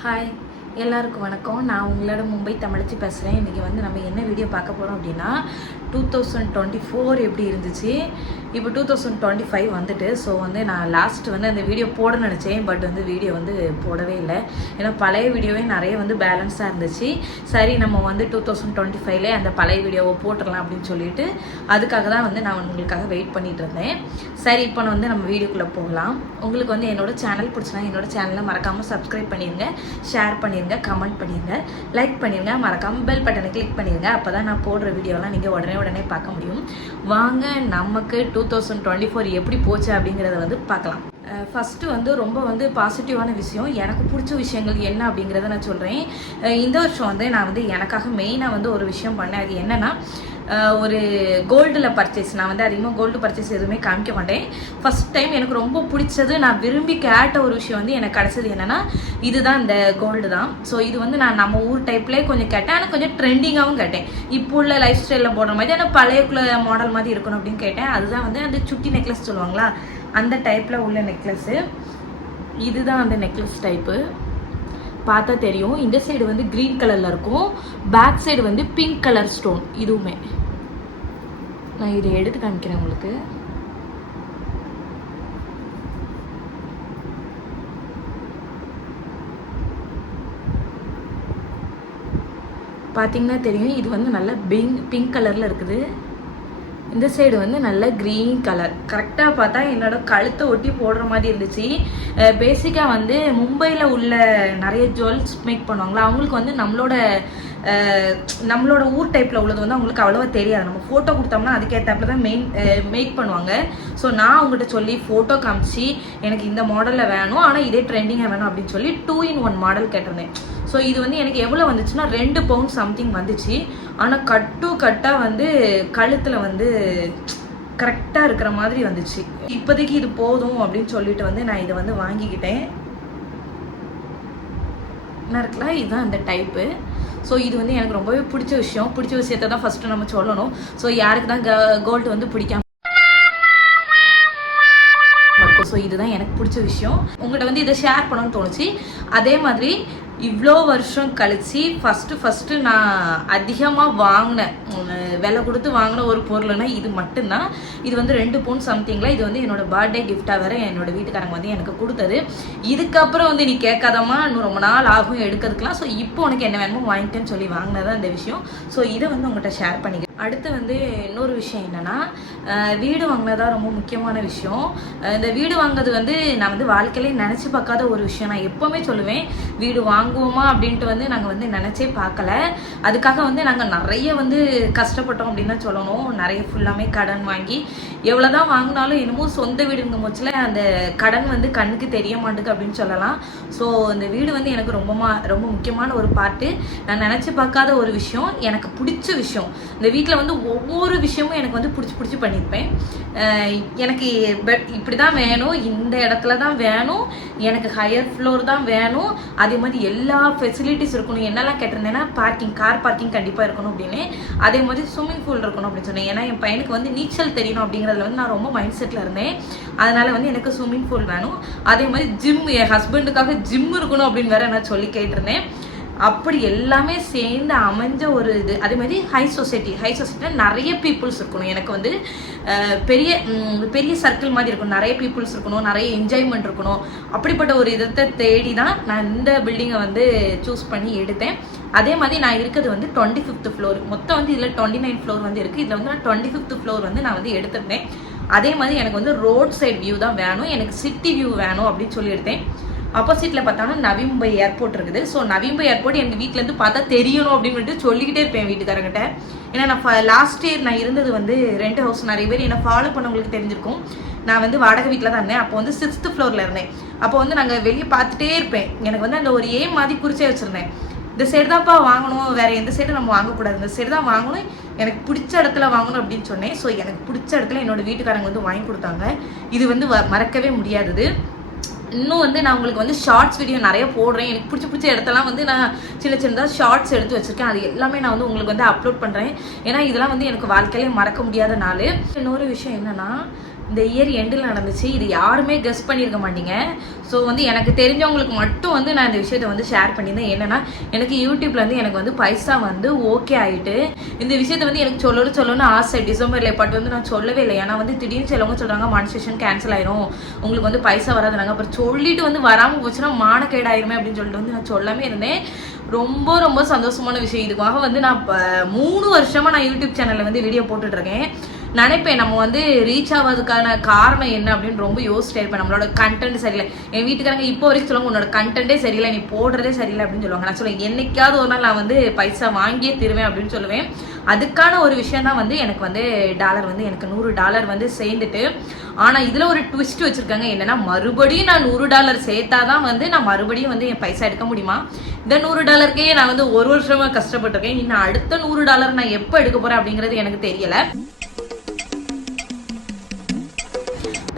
Hi எல்லாருக்கும் வணக்கம். நான் உங்களோட மும்பை தமிழச்சி பேசுகிறேன். இன்றைக்கி வந்து நம்ம என்ன வீடியோ பார்க்க போகிறோம் அப்படின்னா 2024 எப்படி இருந்துச்சு, இப்போ 2025 வந்துட்டு. ஸோ வந்து நான் லாஸ்ட் வந்து அந்த வீடியோ போட நினச்சேன், பட் வந்து வீடியோ வந்து போடவே இல்லை. ஏன்னா பழைய வீடியோவே நிறைய வந்து பேலன்ஸாக இருந்துச்சு. சரி நம்ம வந்து 2025லே அந்த பழைய வீடியோவை போட்டுடலாம் அப்படின்னு சொல்லிட்டு அதுக்காக தான் வந்து நான் உங்களுக்காக வெயிட் பண்ணிகிட்டு இருந்தேன். சரி இப்போ வந்து நம்ம வீடியோக்குள்ளே போகலாம். உங்களுக்கு வந்து என்னோட சேனல் பிடிச்சினா என்னோட சேனலை மறக்காமல் சப்ஸ்கிரைப் பண்ணிடுங்க, ஷேர் பண்ணிடுங்க, கமெண்ட் பண்ணிடுங்க, லைக் பண்ணிடுங்க, மறக்காமல் பெல் பட்டனை கிளிக் பண்ணிடுங்க. அப்போ தான் நான் போடுற வீடியோலாம் நீங்கள் உடனே பார்க்க முடியும். வாங்க நமக்கு 2024 எப்படி போச்சு அப்படிங்கிறத வந்து பார்க்கலாம். ஃபஸ்ட்டு வந்து ரொம்ப வந்து பாசிட்டிவான விஷயம், எனக்கு பிடிச்ச விஷயங்கள் என்ன அப்படிங்கிறத நான் சொல்கிறேன். இந்த வருஷம் வந்து நான் வந்து எனக்காக மெயினாக வந்து ஒரு விஷயம் பண்ணேன். அது என்னென்னா ஒரு கோல்டில் பர்ச்சேஸ். நான் வந்து அதிகமாக கோல்டு பர்ச்சேஸ் எதுவுமே காமிக்க மாட்டேன். ஃபஸ்ட் டைம் எனக்கு ரொம்ப பிடிச்சது, நான் விரும்பி கேட்ட ஒரு விஷயம் வந்து எனக்கு கிடச்சது என்னென்னா இதுதான், இந்த கோல்டு தான். ஸோ இது வந்து நான் நம்ம ஊர் டைப்லேயே கொஞ்சம் கேட்டேன், ஆனால் கொஞ்சம் ட்ரெண்டிங்காகவும் கேட்டேன். இப்போ உள்ள லைஃப் ஸ்டைலில் போடுற மாதிரி, ஆனால் பழைய மாடல் மாதிரி இருக்கணும் அப்படின்னு கேட்டேன். அதுதான் வந்து அந்த சுட்டி நெக்லஸ் சொல்லுவாங்களா, அந்த டைப்பில் உள்ள நெக்லஸ்ஸு. இதுதான் அந்த நெக்லஸ் டைப்பு. பார்த்தா தெரியும். இந்த சைடு வந்து க்ரீன் கலரில் இருக்கும், பேக் சைடு வந்து பிங்க் கலர் ஸ்டோன். இதுவுமே நான் இதை எடுத்து காமிக்கிறேன் உங்களுக்கு. பார்த்தீங்கன்னா தெரியும், இது வந்து நல்ல பிங்க் கலரில் இருக்குது. இந்த சைடு வந்து நல்ல க்ரீன் கலர். கரெக்டாக பார்த்தா என்னோட கழுத்தை ஒட்டி போடுற மாதிரி இருந்துச்சு. பேசிக்காக வந்து மும்பையில் உள்ள நிறைய ஜுவல்ஸ் மேக் பண்ணுவாங்களா, அவங்களுக்கு வந்து நம்மளோட ஊர் டைப்பில் உள்ளது வந்து அவங்களுக்கு அவ்வளோவா தெரியாது. நம்ம ஃபோட்டோ கொடுத்தோம்னா அதுக்கேற்றாப்புல தான் மேக் பண்ணுவாங்க. ஸோ நான் அவங்ககிட்ட சொல்லி ஃபோட்டோ காமிச்சு எனக்கு இந்த மாடலில் வேணும், ஆனால் இதே ட்ரெண்டிங்காக வேணும் அப்படின்னு சொல்லி 2-in-1 மாடல் கேட்டிருந்தேன். ஸோ இது வந்து எனக்கு எவ்வளோ வந்துச்சுன்னா 2 பவுண்ட் சம்திங் வந்துச்சு. ஆனால் கட்டாக வந்து கழுத்தில் வந்து கரெக்டாக இருக்கிற மாதிரி வந்துச்சு. இப்போதைக்கு இது போதும் அப்படின்னு சொல்லிட்டு வந்து நான் இதை வந்து வாங்கிக்கிட்டேன். என்ன இருக்குல்ல, இதுதான் அந்த டைப்பு. ஸோ இது வந்து எனக்கு ரொம்பவே பிடிச்ச விஷயத்தை தான் ஃபஸ்ட்டு நம்ம சொல்லணும். ஸோ யாருக்கு தான் கோல்டு வந்து பிடிக்காம இருக்கும். ஸோ இதுதான் எனக்கு பிடிச்ச விஷயம், உங்கள்கிட்ட வந்து இதை ஷேர் பண்ணணும்னு தோணுச்சு. அதே மாதிரி இவ்வளோ வருஷம் கழிச்சு ஃபஸ்ட்டு நான் அதிகமாக வாங்கினேன், விலை கொடுத்து வாங்கின ஒரு பொருள்னா இது மட்டும்தான். இது வந்து 2 பவுண்ட் சம்திங்கில். இது வந்து என்னோட பர்த்டே கிஃப்டாக வேறு என்னோட வீட்டுக்காரங்க வந்து எனக்கு கொடுத்தது. இதுக்கப்புறம் வந்து நீ கேட்காதம்மா, இன்னும் ரொம்ப நாள் ஆகும் எடுக்கிறதுக்கெலாம். ஸோ இப்போ உனக்கு என்ன வேணுமோ வாங்கிட்டேன்னு சொல்லி வாங்கினதான் இந்த விஷயம். ஸோ இதை வந்து உங்கள்கிட்ட ஷேர் பண்ணிக்கிறேன். அடுத்து வந்து இன்னொரு விஷயம் என்னென்னா, வீடு வாங்கினதான் ரொம்ப முக்கியமான விஷயம். இந்த வீடு வாங்கினது வந்து நான் வந்து வாழ்க்கையிலே நினச்சி பார்க்காத ஒரு விஷயம். நான் எப்போவுமே சொல்லுவேன், வீடு வாங்குவோமா அப்படின்ட்டு வந்து நாங்கள் வந்து நினச்சே பார்க்கல. அதுக்காக வந்து நாங்கள் நிறைய வந்து கஷ்டப்பட்டோம் அப்படின்னு தான் சொல்லணும். நிறைய ஃபுல்லாமே கடன் வாங்கி எவ்வளோ தான் வாங்கினாலும் என்னமோ சொந்த வீடுங்க முச்சில் அந்த கடன் வந்து கண்ணுக்கு தெரிய மாட்டேங்குது அப்படின்னு சொல்லலாம். ஸோ இந்த வீடு வந்து எனக்கு ரொம்ப முக்கியமான ஒரு பார்ட்டு. நான் நினச்சி பார்க்காத ஒரு விஷயம், எனக்கு பிடிச்ச விஷயம். இந்த வீட்டில் வந்து ஒவ்வொரு விஷயமும் எனக்கு வந்து பிடிச்சி பண்ணியிருப்பேன். எனக்கு இப்படி தான் வேணும், இந்த இடத்துல தான் வேணும், எனக்கு ஹையர் ஃப்ளோர் தான் வேணும், அதே மாதிரி எல்லா ஃபெசிலிட்டிஸ் இருக்கணும். என்னெல்லாம் கேட்டிருந்தேன்னா கார் பார்க்கிங் கண்டிப்பாக இருக்கணும் அப்படின்னு, அதே மாதிரி ஸ்விம்மிங் பூல் இருக்கணும் அப்படின்னு சொன்னேன். ஏன்னா என் பையனுக்கு வந்து நீச்சல் தெரியணும் அப்படிங்கிறதுல வந்து நான் ரொம்ப மைண்ட் செட்டில் இருந்தேன். அதனால் வந்து எனக்கு ஸ்விம்மிங் பூல் வேணும். அதே மாதிரி ஜிம், என் ஹஸ்பண்டுக்காக ஜிம் இருக்கணும் அப்படின்னு வேற நான் சொல்லி கேட்டிருந்தேன். அப்படி எல்லாமே சேர்ந்து அமைஞ்ச ஒரு இது. அதே மாதிரி ஹை சொசைட்டியில் நிறைய பீப்புள்ஸ் இருக்கணும். எனக்கு வந்து பெரிய சர்க்கிள் மாதிரி இருக்கணும், நிறைய பீப்புள்ஸ் இருக்கணும், நிறைய என்ஜாய்மெண்ட் இருக்கணும். அப்படிப்பட்ட ஒரு இதத்தை தேடி தான் நான் இந்த பில்டிங்கை வந்து சூஸ் பண்ணி எடுத்தேன். அதே மாதிரி நான் இருக்கிறது வந்து 25th ஃப்ளோர். மொத்தம் வந்து இதில் 29 ஃப்ளோர் வந்து இருக்குது. இதில் வந்து நான் 25th ஃப்ளோர் வந்து நான் வந்து எடுத்திருந்தேன். அதே மாதிரி எனக்கு வந்து ரோட் சைட் வியூ தான் வேணும், எனக்கு சிட்டி வியூ வேணும் அப்படின்னு சொல்லி எடுத்தேன். ஆப்போசிட்டில் பார்த்தோன்னா நவி மும்பை ஏர்போர்ட் இருக்குது. ஸோ நவி மும்பை ஏர்போர்ட் எங்கள் வீட்டிலேருந்து பார்த்தா தெரியணும் அப்படின்னு சொல்லிக்கிட்டே இருப்பேன் வீட்டுக்காரங்கிட்ட. ஏன்னா நான் லாஸ்ட் இயர் நான் இருந்தது வந்து ரெண்ட் ஹவுஸ். நிறைய பேர் என்னை ஃபாலோ பண்ணவங்களுக்கு தெரிஞ்சிருக்கும். நான் வந்து வாடகை வீட்டில் தான் இருந்தேன். அப்போ வந்து 6th ஃப்ளோரில் இருந்தேன். அப்போ வந்து நாங்கள் வெளியே பார்த்துட்டே இருப்பேன். எனக்கு வந்து அந்த ஒரு ஏம் மாதிரி குறிச்சே வச்சுருந்தேன், இந்த சைடு தான்ப்பா வாங்கணும், வேறு எந்த சைடு நம்ம வாங்கக்கூடாது, இந்த சைடு தான் வாங்கணும், எனக்கு பிடிச்ச இடத்துல வாங்கணும் அப்படின்னு சொன்னேன். ஸோ எனக்கு பிடிச்ச இடத்துல என்னோட வீட்டுக்காரங்க வந்து வாங்கி கொடுத்தாங்க. இது வந்து மறக்கவே முடியாதது. இன்னும் வந்து நான் உங்களுக்கு வந்து ஷார்ட்ஸ் வீடியோ நிறைய போடுறேன். எனக்கு பிடிச்ச இடத்தெல்லாம் வந்து நான் சின்னதாக ஷார்ட்ஸ் எடுத்து வச்சுருக்கேன். அது எல்லாமே நான் வந்து உங்களுக்கு வந்து அப்லோட் பண்ணுறேன். ஏன்னா இதெல்லாம் வந்து எனக்கு வாழ்க்கையிலே மறக்க முடியாத நாள். இன்னொரு விஷயம் என்னென்னா, இந்த இயர் எண்டில் நடந்துச்சு. இது யாருமே கெஸ் பண்ணியிருக்க மாட்டீங்க. ஸோ வந்து எனக்கு தெரிஞ்சவங்களுக்கு மட்டும் வந்து நான் இந்த விஷயத்தை வந்து ஷேர் பண்ணியிருந்தேன். என்னன்னா எனக்கு யூடியூப்லேருந்து எனக்கு வந்து பைசா வந்து ஓகே ஆகிட்டு இந்த விஷயத்தை வந்து எனக்கு சொல்லணும்னு ஆசை டிசம்பரில். பட் வந்து நான் சொல்லவே இல்லை. ஏன்னா வந்து திடீர்னு சிலவங்க சொல்கிறாங்க மானிட்டேஷன் கேன்சல் ஆயிரும், உங்களுக்கு வந்து பைசா வராதுனாங்க. அப்புறம் சொல்லிட்டு வந்து வராமல் போச்சுன்னா மானக்கேடாயிருமே அப்படின்னு சொல்லிட்டு வந்து நான் சொல்லாமே இருந்தேன். ரொம்ப ரொம்ப சந்தோஷமான விஷயம். இதுக்காக வந்து நான் இப்போ 3 வருஷமாக நான் யூடியூப் சேனலில் வந்து வீடியோ போட்டுட்ருக்கேன். நினைப்பேன் நம்ம வந்து ரீச் ஆகிறதுக்கான காரணம் என்ன அப்படின்னு ரொம்ப யோசிச்சிட்டே இருப்பேன். நம்மளோட கண்டென்ட் சரியில்லை. என் வீட்டுக்காரங்க இப்போ வரைக்கும் சொல்லுவாங்க உன்னோட கண்டென்ட்டே சரியில்லை, நீ போடுறதே சரியில்லை அப்படின்னு சொல்லுவாங்க. நான் சொல்லுவேன் என்னைக்காவது ஒரு நாள் நான் வந்து பைசா வாங்கியே தருவேன் அப்படின்னு சொல்லுவேன். அதுக்கான ஒரு விஷயம் தான் வந்து எனக்கு வந்து டாலர் வந்து எனக்கு $100 வந்து சேர்ந்துட்டு. ஆனால் இதில் ஒரு ட்விஸ்ட் வச்சுருக்காங்க. என்னென்னா மறுபடியும் நான் $100 சேர்த்தா தான் வந்து நான் மறுபடியும் வந்து என் பைசா எடுக்க முடியுமா? இந்த $100 நான் வந்து ஒரு வருஷமாக கஷ்டப்பட்டிருக்கேன். இன்னும் அடுத்த $100 நான் எப்போ எடுக்க போகிறேன் அப்படிங்கிறது எனக்கு தெரியலை.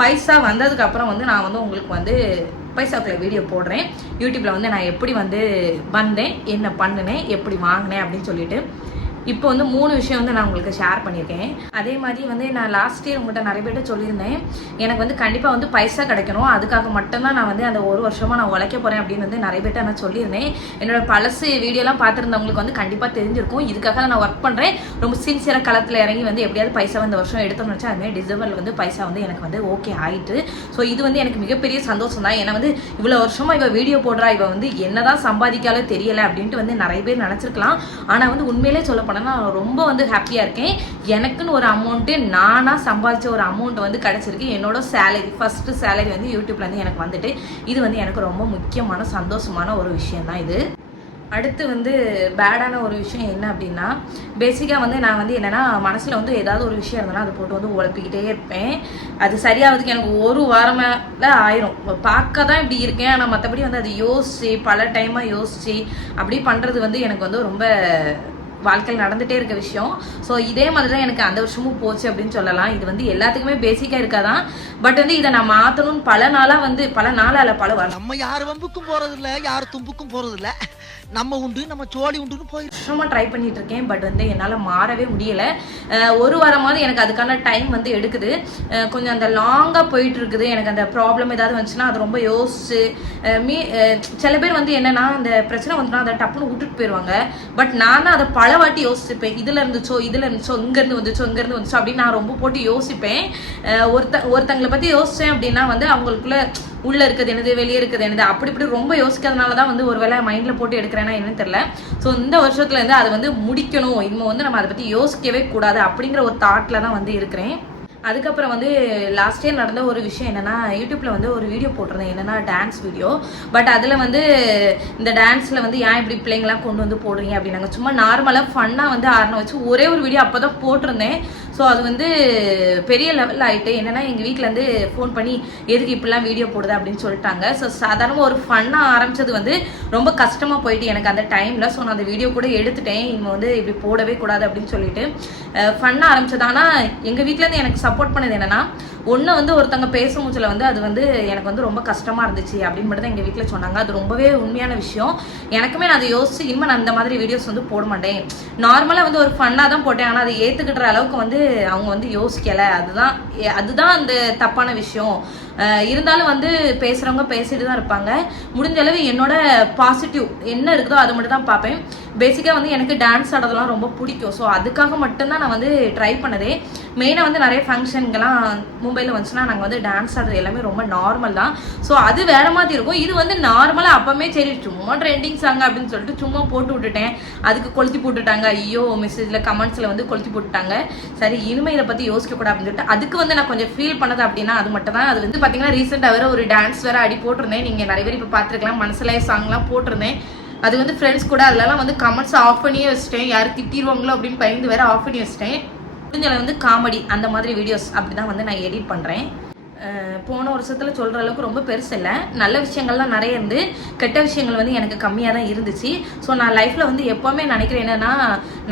பைசா வந்ததுக்கு அப்புறம் வந்து நான் வந்து உங்களுக்கு வந்து பைசாக்குள்ள வீடியோ போடுறேன். யூடியூப்ல வந்து நான் எப்படி வந்து வந்தேன், என்ன பண்ணினேன், எப்படி வாங்கினேன் அப்படின்னு சொல்லிட்டு. இப்போ வந்து 3 விஷயம் வந்து நான் உங்களுக்கு ஷேர் பண்ணியிருக்கேன். அதே மாதிரி வந்து நான் லாஸ்ட் இயர் உங்கள்கிட்ட நிறைய பேர்ட்ட சொல்லியிருந்தேன் எனக்கு வந்து கண்டிப்பாக வந்து பைசா கிடைக்கணும், அதுக்காக மட்டும்தான் நான் வந்து அந்த ஒரு வருஷமாக நான் உழைக்க போகிறேன் அப்படின்னு வந்து நிறைய பேர்ட்ட நான் சொல்லியிருந்தேன். என்னோட பழசு வீடியோலாம் பார்த்துருந்தவங்களுக்கு வந்து கண்டிப்பாக தெரிஞ்சிருக்கும். இதுக்காக நான் ஒர்க் பண்ணுறேன். ரொம்ப சின்சியராக களத்தில் இறங்கி வந்து எப்படியாவது பைசா இந்த வருஷம் எடுத்தோம்னு வச்சா அதுமாதிரி டிசம்பரில் வந்து பைசா வந்து எனக்கு வந்து ஓகே ஆகிட்டு. ஸோ இது வந்து எனக்கு மிகப்பெரிய சந்தோஷம் தான். ஏன்னா வந்து இவ்வளோ வருஷமாக இவள் வீடியோ போடுறா, இவள் வந்து என்னதான் சம்பாதிக்காலோ தெரியலை அப்படின்ட்டு வந்து நிறைய பேர் நினச்சிருக்கலாம். ஆனால் வந்து உண்மையிலே சொல்ல போனால் நான் ரொம்ப வந்து ஹாப்பியாக இருக்கேன். எனக்குன்னு ஒரு அமௌண்ட்டு நானாக சம்பாதிச்ச ஒரு அமௌண்ட் வந்து கிடச்சிருக்கு. என்னோட சேலரி ஃபஸ்ட்டு சேலரி வந்து யூடியூப்லேருந்து எனக்கு வந்துட்டு இது வந்து எனக்கு ரொம்ப முக்கியமான சந்தோஷமான ஒரு விஷயம் தான் இது. அடுத்து வந்து பேடான ஒரு விஷயம் என்ன அப்படின்னா பேசிக்காக வந்து நான் வந்து என்னென்னா மனசில் வந்து ஏதாவது ஒரு விஷயம் இருந்தேன்னா அதை போட்டு வந்து உழப்பிக்கிட்டே இருப்பேன். அது சரியாகிறதுக்கு எனக்கு ஒரு வாரமாக ஆயிரும். பார்க்க தான் இப்படி இருக்கேன், ஆனால் மற்றபடி வந்து அது யோசிச்சு பல டைமாக யோசிச்சு அப்படி பண்ணுறது வந்து எனக்கு வந்து ரொம்ப வாழ்க்கையில் நடந்துகிட்டே இருக்க விஷயம். ஸோ இதே மாதிரி தான் எனக்கு அந்த வருஷமும் போச்சு அப்படின்னு சொல்லலாம். இது வந்து எல்லாத்துக்குமே பேசிக்காக இருக்காதான். பட் வந்து இதை நான் மாற்றணும்னு பல நாளாக பல நம்ம யார் வம்புக்கும் போகிறதில்ல, யார் தும்புக்கும் போகிறதில்ல, நம்ம உண்டு நம்ம சோழி உண்டுன்னு போய் வருஷமாக ட்ரை பண்ணிட்டு இருக்கேன். பட் வந்து என்னால் மாறவே முடியலை. ஒரு வாரமாவது எனக்கு அதுக்கான டைம் வந்து எடுக்குது. கொஞ்சம் அந்த லாங்காக போயிட்டு இருக்குது. எனக்கு அந்த ப்ராப்ளம் ஏதாவது வந்துச்சுன்னா அது ரொம்ப யோசிச்சு சில பேர் வந்து என்னன்னா அந்த பிரச்சனை வந்துன்னா அதை டப்புன்னு விட்டுட்டு போயிடுவாங்க. பட் நான் தான் அதை பல வாட்டி யோசிச்சுப்பேன். இதில் இருந்துச்சோ இங்கேருந்து வந்துச்சோ அப்படின்னு நான் ரொம்ப போட்டு யோசிப்பேன். ஒருத்தங்களை பற்றி யோசித்தேன் அப்படின்னா வந்து அவங்களுக்குள்ள உள்ளே இருக்குது என்னது வெளியே இருக்குது என்னது அப்படி இப்படி ரொம்ப யோசிக்கிறதுனால தான் வந்து ஒரு வேளை மைண்டில் போட்டு எடுக்கிறேன்னா என்னன்னு தெரியல. ஸோ இந்த வருஷத்துலேருந்து அதை வந்து முடிக்கணும், இன்னும் வந்து நம்ம அதை பற்றி யோசிக்கவே கூடாது அப்படிங்கிற ஒரு தாட்டில் தான் வந்து இருக்கிறேன். அதுக்கப்புறம் வந்து லாஸ்ட் இயர் நடந்த ஒரு விஷயம் என்னென்னா யூடியூப்பில் வந்து ஒரு வீடியோ போட்டிருந்தேன். என்னென்னா டான்ஸ் வீடியோ. பட் அதில் வந்து இந்த டான்ஸில் வந்து ஏன் இப்படி பிள்ளைங்களாம் கொண்டு வந்து போடுறீங்க அப்படின்னாங்க. சும்மா நார்மலாக ஃபன்னாக வந்து ஆரம்ப வச்சு ஒரே ஒரு வீடியோ அப்போ தான் போட்டிருந்தேன். ஸோ அது வந்து பெரிய லெவலில் ஆகிட்டு என்னென்னா எங்கள் வீட்டிலேருந்து ஃபோன் பண்ணி எதுக்கு இப்படிலாம் வீடியோ போடுது அப்படின்னு சொல்லிட்டாங்க. ஸோ சாதாரணமாக ஒரு ஃபன்னாக ஆரம்பித்தது வந்து ரொம்ப கஷ்டமாக போயிட்டு எனக்கு அந்த டைமில். ஸோ நான் அந்த வீடியோ கூட எடுத்துட்டேன். இவங்க வந்து இப்படி போடவே கூடாது அப்படின்னு சொல்லிட்டு ஃபன்னாக ஆரம்பிச்சது. ஆனால் எங்கள் வீட்டிலேருந்து எனக்கு சப்போர்ட் பண்ணது என்னென்னா ஒன்று வந்து ஒருத்தங்க பேச மூச்சில் வந்து அது வந்து எனக்கு வந்து ரொம்ப கஷ்டமாக இருந்துச்சு அப்படின்னு மட்டும் தான் எங்கள் வீட்டில் சொன்னாங்க. அது ரொம்பவே உண்மையான விஷயம். எனக்குமே நான் அதை யோசிச்சு இனிமேல் நான் அந்த மாதிரி வீடியோஸ் வந்து போட மாட்டேன். நார்மலாக வந்து ஒரு ஃபன்னாக தான் போட்டேன். ஆனால் அதை ஏற்றுக்கிற அளவுக்கு வந்து அவங்க வந்து யோசிக்கலை. அதுதான் அந்த தப்பான விஷயம். இருந்தாலும் வந்து பேசுகிறவங்க பேசிட்டு தான் இருப்பாங்க. முடிஞ்ச அளவு என்னோட பாசிட்டிவ் என்ன இருக்குதோ அதை மட்டும் தான் பார்ப்பேன். பேசிக்காக வந்து எனக்கு டான்ஸ் ஆடுறதுலாம் ரொம்ப பிடிக்கும். ஸோ அதுக்காக மட்டும்தான் நான் வந்து ட்ரை பண்ணதே. மெயினாக வந்து நிறைய ஃபங்க்ஷனுங்கெல்லாம் மும்பையில் வந்துச்சுன்னா நாங்கள் வந்து டான்ஸ் ஆடுறது எல்லாமே ரொம்ப நார்மல் தான். ஸோ அது வேறு மாதிரி இருக்கும். இது வந்து நார்மலாக அப்போமே சரி சும்மா ட்ரெண்டிங் சாங் அப்படின்னு சொல்லிட்டு சும்மா போட்டு விட்டுட்டேன். அதுக்கு கொளுத்தி போட்டுட்டாங்க. ஐயோ மெசேஜில் கமெண்ட்ஸில் வந்து கொளுத்தி போட்டுட்டாங்க. சரி இனிமேல் இதை பற்றி யோசிக்கக்கூடாது அப்படின்னு சொல்லிட்டு அதுக்கு வந்து நான் கொஞ்சம் ஃபீல் பண்ணது அப்படின்னா அது மட்டும் தான். அது வந்து பார்த்தீங்கன்னா ரீசெண்டாக வேறு ஒரு டான்ஸ் வேறு அடி போட்டிருந்தேன். நீங்கள் நிறைய பேர் இப்போ பார்த்துருக்கலாம். மனசில் சாங்லாம் போட்டிருந்தேன். அது வந்து ஃப்ரெண்ட்ஸ் கூட அதெல்லாம் வந்து கமெண்ட்ஸ் ஆஃப் பண்ணியே வச்சிட்டேன். யாரும் திட்டிடுவாங்களோ அப்படின்னு பயந்து வேறு ஆஃப் பண்ணி வச்சிட்டேன். முடிஞ்சளவு வந்து காமெடி அந்த மாதிரி வீடியோஸ் அப்படி தான் வந்து நான் எடிட் பண்ணுறேன். போன வருஷத்தில் சொல்கிற அளவுக்கு ரொம்ப பெருசு இல்லை. நல்ல விஷயங்கள்லாம் நிறைய இருந்து, கெட்ட விஷயங்கள் வந்து எனக்கு கம்மியாக தான் இருந்துச்சு. ஸோ நான் லைஃப்பில் வந்து எப்போவுமே நினைக்கிறேன் என்னென்னா,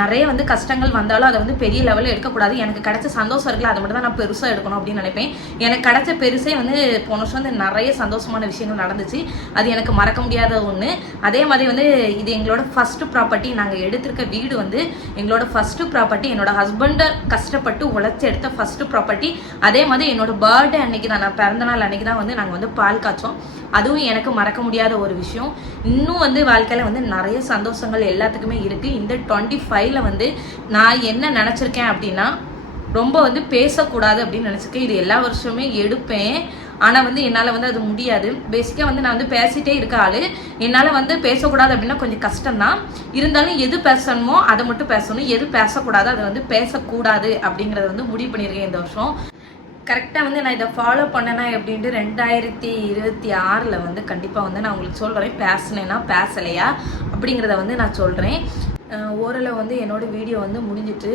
நிறைய வந்து கஷ்டங்கள் வந்தாலும் அதை வந்து பெரிய லெவலில் எடுக்கக்கூடாது. எனக்கு கிடைச்ச சந்தோஷம் இருக்குல்ல, அதை மட்டும் தான் நான் பெருசாக எடுக்கணும் அப்படின்னு நினைப்பேன். எனக்கு கிடைச்ச பெருசே வந்து போன வருஷம் வந்து நிறைய சந்தோஷமான விஷயங்கள் நடந்துச்சு. அது எனக்கு மறக்க முடியாத ஒன்று. அதே மாதிரி வந்து இது எங்களோட ஃபஸ்ட்டு ப்ராப்பர்ட்டி. நாங்கள் எடுத்திருக்க வீடு வந்து எங்களோட ஃபஸ்ட்டு ப்ராப்பர்ட்டி. என்னோட ஹஸ்பண்டை கஷ்டப்பட்டு உழைச்சி எடுத்த ஃபஸ்ட்டு ப்ராப்பர்ட்டி. அதே மாதிரி என்னோட பர்த்டே அன்னைக்கு தான், நான் பிறந்தநாள் அன்னைக்கு தான் வந்து நாங்கள் வந்து பால் காய்ச்சோம். அதுவும் எனக்கு மறக்க முடியாத ஒரு விஷயம். இன்னும் வந்து வாழ்க்கையில் வந்து நிறைய சந்தோஷங்கள் எல்லாத்துக்குமே இருக்குது. இந்த 25ல் வந்து நான் என்ன நினச்சிருக்கேன் அப்படின்னா, ரொம்ப வந்து பேசக்கூடாது அப்படின்னு நினச்சிருக்கேன். இது எல்லா வருஷமே எடுப்பேன், ஆனால் வந்து என்னால் வந்து அது முடியாது. பேசிக்காக வந்து நான் வந்து பேசிகிட்டே இருக்க ஆள். என்னால் வந்து பேசக்கூடாது அப்படின்னா கொஞ்சம் கஷ்டம்தான். இருந்தாலும் எது பேசணுமோ அதை மட்டும் பேசணும், எது பேசக்கூடாது அதை வந்து பேசக்கூடாது அப்படிங்கிறத வந்து முடிவு பண்ணியிருக்கேன் இந்த வருஷம். கரெக்டாக வந்து நான் இதை ஃபாலோ பண்ணேன்னா அப்படின்ட்டு 2026ல் வந்து கண்டிப்பாக வந்து நான் உங்களுக்கு சொல்கிறேன். பேசினேன்னா பேசலையா அப்படிங்கிறத வந்து நான் சொல்கிறேன். ஓரளவு வந்து என்னோடய வீடியோ வந்து முடிஞ்சிட்டு,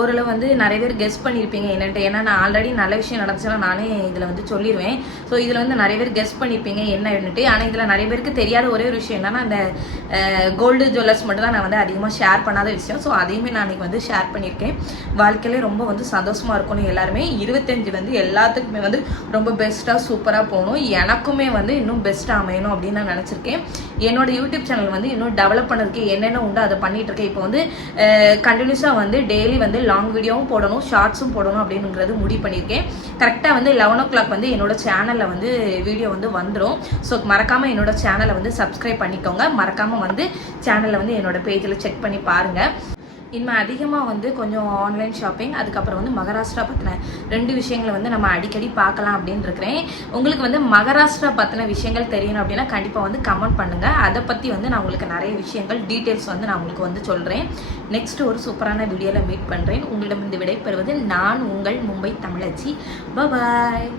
ஓரளவு வந்து நிறைய பேர் கெஸ் பண்ணியிருப்பீங்க என்னன்ட்டு. ஏன்னா நான் ஆல்ரெடி நல்ல விஷயம் நடந்துச்சுன்னா நானே இதில் வந்து சொல்லிடுவேன். ஸோ இதில் வந்து நிறைய பேர் கெஸ் பண்ணியிருப்பீங்க என்னன்ட்டு. ஆனால் இதில் நிறைய பேருக்கு தெரியாத ஒரே ஒரு விஷயம் என்னன்னா, அந்த கோல்டு ஜுவல்லர்ஸ் மட்டும் தான் நான் வந்து அதிகமாக ஷேர் பண்ணாத விஷயம். ஸோ அதையுமே நான் அன்றைக்கி வந்து ஷேர் பண்ணியிருக்கேன். வாழ்க்கையிலே ரொம்ப வந்து சந்தோஷமாக இருக்கணும் எல்லாருமே. 25 வந்து எல்லாத்துக்குமே வந்து ரொம்ப பெஸ்ட்டாக சூப்பராக போகணும். எனக்குமே வந்து இன்னும் பெஸ்ட்டாக அமையணும் அப்படின்னு நான் நினச்சிருக்கேன். என்னோடய யூடியூப் சேனல் வந்து இன்னும் டெவலப் பண்ணதுக்கு என்னென்ன உண்டு அதை பண்ணிட்டு இருக்கேன். இப்போ வந்து கண்டினியூஸாக வந்து டெய்லி வந்து லாங் வீடியோவும் போடணும், ஷார்ட்ஸும் போடணும் அப்படிங்கிறது முடிவு பண்ணியிருக்கேன். கரெக்டாக வந்து 11 o'clock வந்து என்னோட சேனலில் வந்து வீடியோ வந்து வந்துடும். ஸோ மறக்காமல் என்னோட சேனலை வந்து சப்ஸ்கிரைப் பண்ணிக்கோங்க. மறக்காமல் வந்து சேனலை வந்து என்னோட பேஜில் செக் பண்ணி பாருங்கள். இனிமேல் அதிகமாக வந்து கொஞ்சம் ஆன்லைன் ஷாப்பிங், அதுக்கப்புறம் வந்து மகாராஷ்டிரா பற்றின 2 விஷயங்களை வந்து நம்ம அடிக்கடி பார்க்கலாம் அப்படின்னு இருக்கிறேன். உங்களுக்கு வந்து மகாராஷ்டிரா பற்றின விஷயங்கள் தெரியணும் அப்படின்னா கண்டிப்பாக வந்து கமெண்ட் பண்ணுங்கள். அதை பற்றி வந்து நான் உங்களுக்கு நிறைய விஷயங்கள் டீட்டெயில்ஸ் வந்து நான் உங்களுக்கு வந்து சொல்கிறேன். நெக்ஸ்ட் ஒரு சூப்பரான வீடியோவில் மீட் பண்ணுறேன். உங்களிடம் இந்த விடை பெறுவது நான் உங்கள் மும்பை தமிழச்சி. பாய்.